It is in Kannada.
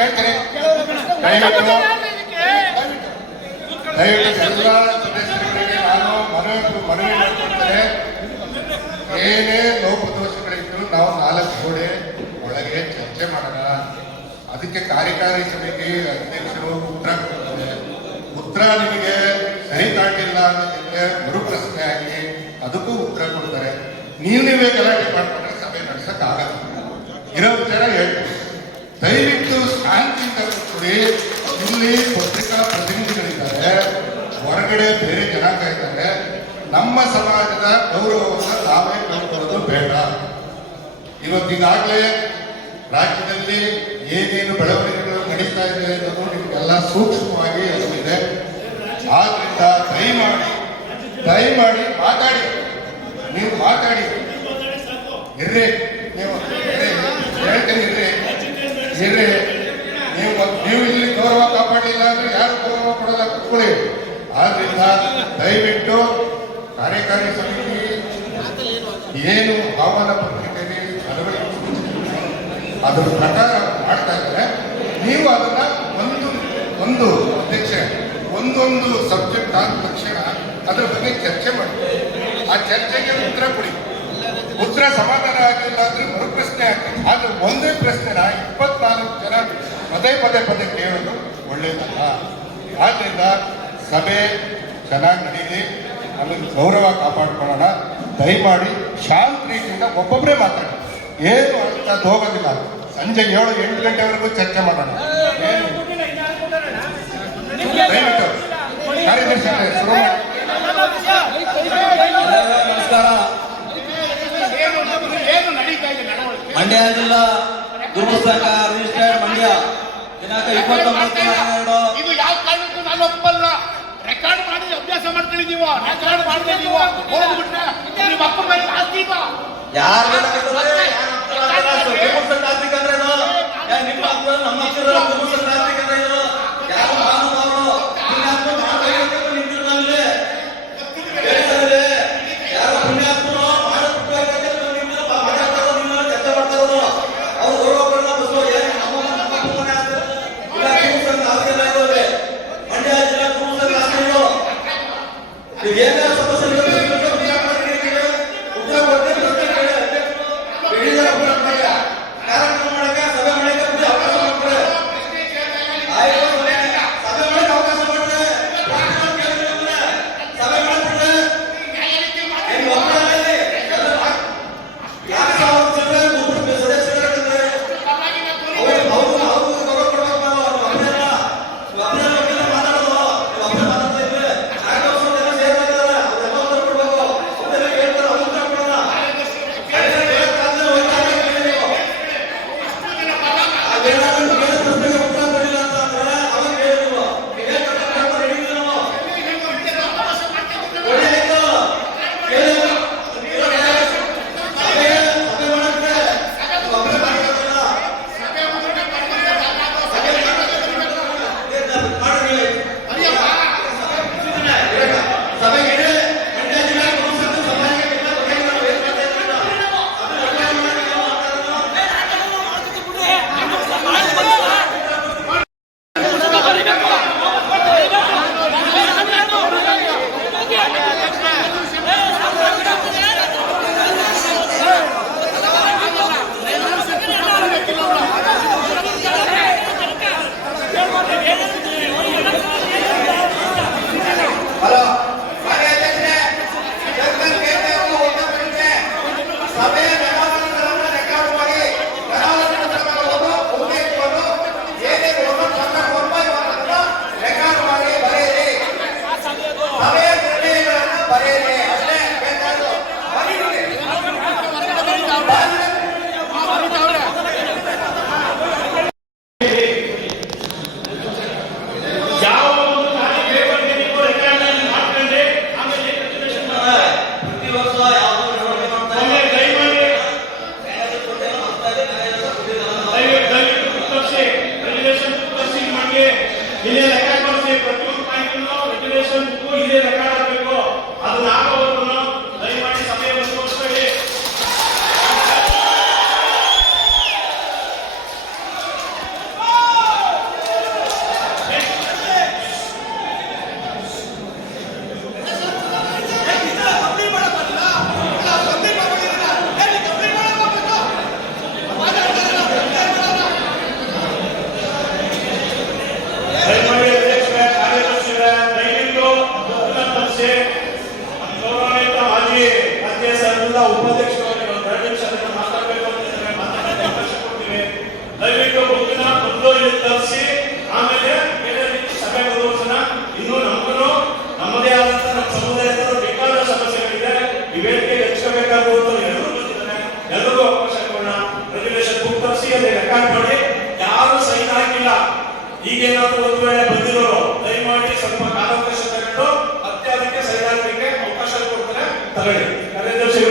ಕೇಳ್ತೀನಿ ದಯವಿಟ್ಟು ದಯವಿಟ್ಟು ಎಲ್ಲ ಸದಸ್ಯರುಗಳಿಗೆ ನಾನು ಮನವಿ ಮನವಿ ಮಾಡ್ಕೊಳ್ತೇನೆ. ಏನೇ ಲೋಪದೋಷಗಳಿದ್ರು ನಾವು ನಾಲ್ಕು ಗೋಡೆ ಒಳಗೆ ಚರ್ಚೆ ಮಾಡೋಣ. ಅದಕ್ಕೆ ಕಾರ್ಯಕಾರಿ ಸಮಿತಿ ಅಧ್ಯಕ್ಷರು ಉತ್ತರ ಕೊಡ್ತಾರೆ. ಉತ್ತರ ನಿಮಗೆ ಸರಿ ಕಾಣಲಿಲ್ಲ ಅನ್ನೋದಕ್ಕೆ ಮರುಪ್ರಶ್ನೆ ಆಗಿ ಅದಕ್ಕೂ ಉತ್ತರ ಕೊಡ್ತಾರೆ. ನೀವು ನೀವೇ ಗಲಾಟೆ ಮಾಡ್ಕೊಂಡ್ರೆ ಸಭೆ ನಡೆಸಕ್ ಆಗಲ್ಲ ಇರೋ ವಿಚಾರ ಇಲ್ಲಿ ಪತ್ರಿಕಾ ಪ್ರತಿನಿಧಿಗಳಿದ್ದಾರೆ. ಹೊರಗಡೆ ಬೇರೆ ಜನಾಂಗ ಇದ್ದಾರೆ ನಮ್ಮ ಸಮಾಜದ ಗೌರವವನ್ನು ತಾವೇ ಕಳ್ಕೊಳ್ಳೋದು ಬೇಡ. ಇವತ್ತಿಗಾಗಲೇ ರಾಜ್ಯದಲ್ಲಿ ಏನೇನು ಬೆಳವಣಿಗೆಗಳು ನಡೀತಾ ಇದೆ ಅನ್ನೋದು ನಿಮಗೆಲ್ಲ ಸೂಕ್ಷ್ಮವಾಗಿ ಅರಿವಿದೆ. ಆದ್ರಿಂದ ದಯಮಾಡಿ ದಯಮಾಡಿ ಮಾತಾಡಿ. ನೀವು ಮಾತಾಡಿ. ಇರ್ರಿ. ನೀವು ಇರ್ರಿ. ಹೇಳ್ತೀನಿ ಇರ್ರಿ ಇರ್ರಿ ನೀವು ನೀವು ಇಲ್ಲಿ ಗೌರವ ಕಾಪಾಡಲಿಲ್ಲ ಅಂದ್ರೆ ಯಾರು ಗೌರವ ಕೂತ್ಕೊಳ್ಳಿ ಆದ್ರಿಂದ ದಯವಿಟ್ಟು ಕಾರ್ಯಕಾರಿ ಸಮಿತಿ ಏನು ಹವಾಮಾನ ಪತ್ರಿಕೆಯಲ್ಲಿ ಅದರ ಪ್ರಕಾರ ಮಾಡ್ತಾ ಇದ್ದಾರೆ ನೀವು ಅದನ್ನ ಒಂದು ಒಂದು ಅಧ್ಯಕ್ಷ, ಒಂದೊಂದು ಸಬ್ಜೆಕ್ಟ್ ಆದ ತಕ್ಷಣ ಅದ್ರ ಬಗ್ಗೆ ಚರ್ಚೆ ಮಾಡಿ. ಆ ಚರ್ಚೆಗೆ ಉತ್ತರ ಕೊಡಿ. ಉತ್ತರ ಸಮಾಧಾನ ಆಗಿಲ್ಲ ಅಂದ್ರೆ ಮರುಪ್ರಶ್ನೆ ಆಗ್ತದೆ ಆದ್ರೆ ಒಂದೇ ಪ್ರಶ್ನೆನ ಇಪ್ಪತ್ನಾಲ್ಕು ಜನ ಪದೇ ಪದೇ ಪದೇ ಕೇಳೋದು ಒಳ್ಳೇದಲ್ಲ. ಆದ್ರಿಂದ ಸಭೆ ಚೆನ್ನಾಗಿ ನಡೀಲಿ ಅಲ್ಲಿ ಗೌರವ ಕಾಪಾಡ್ಕೊಳ್ಳೋಣ. ದಯಮಾಡಿ ಶಾಂತ ರೀತಿಯಿಂದ ಒಬ್ಬೊಬ್ಬರೇ ಮಾತಾಡಿ ಏನು ಅಂತ ಹೋಗೋದಿಲ್ಲ ಸಂಜೆ ಏಳು ಎಂಟು ಗಂಟೆವರೆಗೂ ಚರ್ಚೆ ಮಾಡೋಣ. ಏನು ದಯವಿಟ್ಟು. ಕಾರ್ಯದರ್ಶಿ. ನಮಸ್ಕಾರ. ಮಂಡ್ಯ ಜಿಲ್ಲಾ ದುರ್ಗ ಸಂಘ ರಿಜಿಸ್ಟರ್ಡ್ ಮಂಡ್ಯ. ಇದು ಯಾವ ಕಾರಣಕ್ಕೂ ನಾನು ಒಪ್ಪಲ್ಲ. ರೆಕಾರ್ಡ್ ಮಾಡಿ ಅಭ್ಯಾಸ ಮಾಡ್ಕೊಳ್ಳಿ ನೀವು. ರೆಕಾರ್ಡ್ ಮಾಡಿದ್ರೆ ನೀವು. ಹೋಗ್ಬಿಟ್ರೆ ನಿಮ್ಮ ಅಪ್ಪ ಮೇಲೆ ಆಸ್ತಿ ಇಲ್ಲ. ಯಾರು somos el ಈಗೇನಾದರೂ ಒಂದು ವೇಳೆ ಬಂದಿರೋರು, ದಯಮಾಡಿ ಸ್ವಲ್ಪ ಕಾಲಾವಕಾಶ ತಗೊಂಡು ಅತ್ಯಧಿಕ ಸೈರಾಗಲಿಕ್ಕೆ ಅವಕಾಶ ಕೊಡ್ತಾರೆ. ತಗೊಳ್ಳಿ. ನರೇಂದ್ರ ಸಿಂಗ್